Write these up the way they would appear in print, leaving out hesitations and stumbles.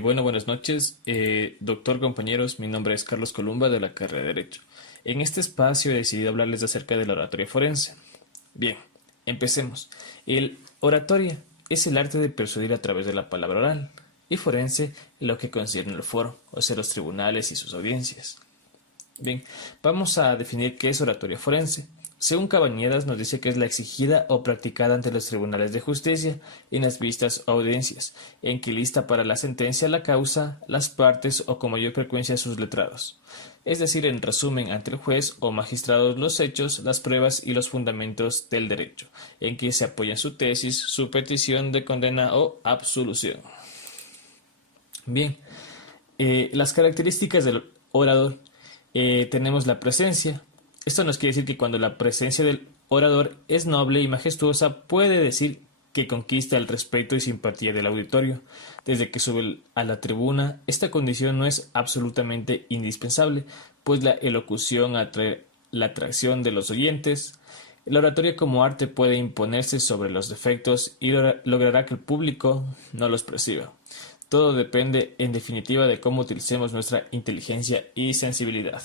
Buenas noches, doctor, compañeros. Mi nombre es Carlos Columba de la carrera de Derecho. En este espacio he decidido hablarles acerca de la oratoria forense. Bien, empecemos. El oratoria es el arte de persuadir a través de la palabra oral y forense lo que concierne el foro, o sea, los tribunales y sus audiencias. Bien, vamos a definir qué es oratoria forense. Según Cabañedas nos dice que es la exigida o practicada ante los tribunales de justicia en las vistas o audiencias, en que lista para la sentencia la causa, las partes o con mayor frecuencia sus letrados. Es decir, en resumen ante el juez o magistrados los hechos, las pruebas y los fundamentos del derecho, en que se apoya su tesis, su petición de condena o absolución. Bien, las características del orador. Tenemos la presencia. Esto nos quiere decir que cuando la presencia del orador es noble y majestuosa, puede decir que conquista el respeto y simpatía del auditorio. Desde que sube a la tribuna, esta condición no es absolutamente indispensable, pues la elocución atrae la atracción de los oyentes. La oratoria como arte puede imponerse sobre los defectos y logrará que el público no los perciba. Todo depende, en definitiva, de cómo utilicemos nuestra inteligencia y sensibilidad.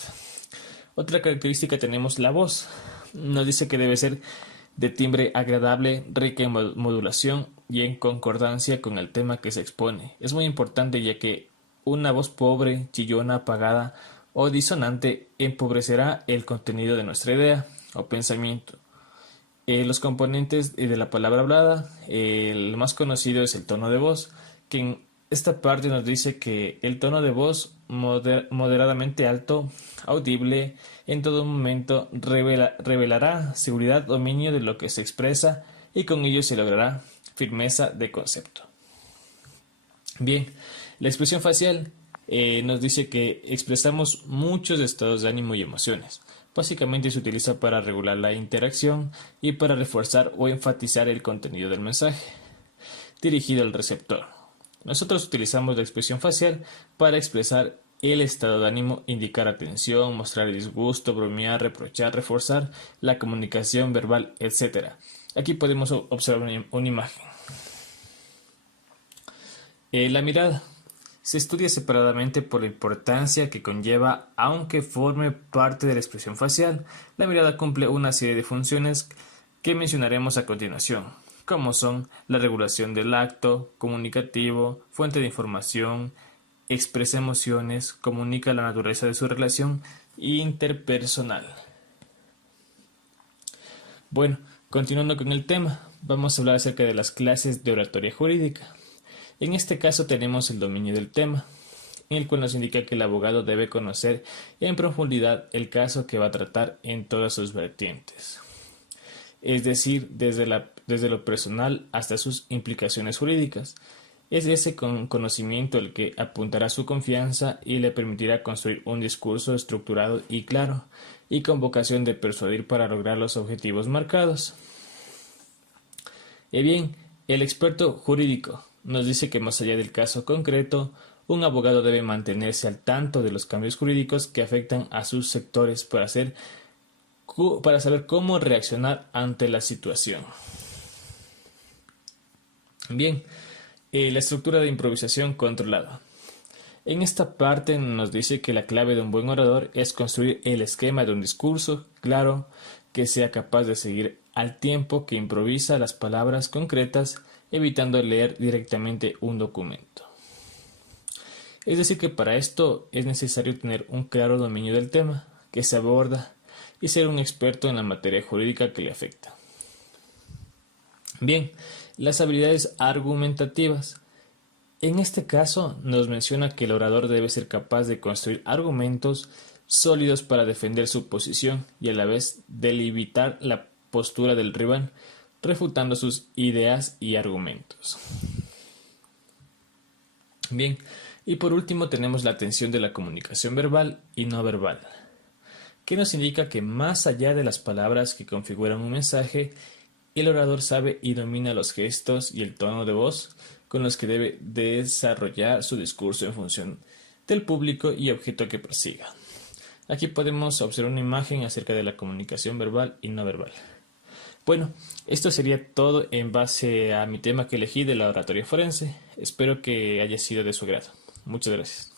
Otra característica tenemos la voz. Nos dice que debe ser de timbre agradable, rica en modulación y en concordancia con el tema que se expone. Es muy importante ya que una voz pobre, chillona, apagada o disonante empobrecerá el contenido de nuestra idea o pensamiento. Los componentes de la palabra hablada, el más conocido es el tono de voz, que en esta parte nos dice que el tono de voz moderadamente alto, audible, en todo momento revelará seguridad, dominio de lo que se expresa y con ello se logrará firmeza de concepto. Bien, la expresión facial nos dice que expresamos muchos estados de ánimo y emociones. Básicamente se utiliza para regular la interacción y para reforzar o enfatizar el contenido del mensaje dirigido al receptor. Nosotros utilizamos la expresión facial para expresar el estado de ánimo, indicar atención, mostrar disgusto, bromear, reprochar, reforzar la comunicación verbal, etc. Aquí podemos observar una imagen. La mirada se estudia separadamente por la importancia que conlleva, aunque forme parte de la expresión facial. La mirada cumple una serie de funciones que mencionaremos a continuación, como son la regulación del acto comunicativo, fuente de información, expresa emociones, comunica la naturaleza de su relación interpersonal. Bueno, continuando con el tema, vamos a hablar acerca de las clases de oratoria jurídica. En este caso tenemos el dominio del tema, en el cual nos indica que el abogado debe conocer en profundidad el caso que va a tratar en todas sus vertientes. Es decir, desde lo personal hasta sus implicaciones jurídicas. Es ese conocimiento el que apuntará su confianza y le permitirá construir un discurso estructurado y claro, y con vocación de persuadir para lograr los objetivos marcados. Bien, el experto jurídico nos dice que más allá del caso concreto, un abogado debe mantenerse al tanto de los cambios jurídicos que afectan a sus sectores para saber cómo reaccionar ante la situación. Bien, la estructura de improvisación controlada. En esta parte nos dice que la clave de un buen orador es construir el esquema de un discurso claro que sea capaz de seguir al tiempo que improvisa las palabras concretas, evitando leer directamente un documento. Es decir, que para esto es necesario tener un claro dominio del tema que se aborda y ser un experto en la materia jurídica que le afecta. Bien, las habilidades argumentativas. En este caso nos menciona que el orador debe ser capaz de construir argumentos sólidos para defender su posición y a la vez delimitar la postura del rival, refutando sus ideas y argumentos. Bien, y por último tenemos la atención de la comunicación verbal y no verbal, que nos indica que más allá de las palabras que configuran un mensaje, el orador sabe y domina los gestos y el tono de voz con los que debe desarrollar su discurso en función del público y objeto que persiga. Aquí podemos observar una imagen acerca de la comunicación verbal y no verbal. Bueno, esto sería todo en base a mi tema que elegí de la oratoria forense. Espero que haya sido de su agrado. Muchas gracias.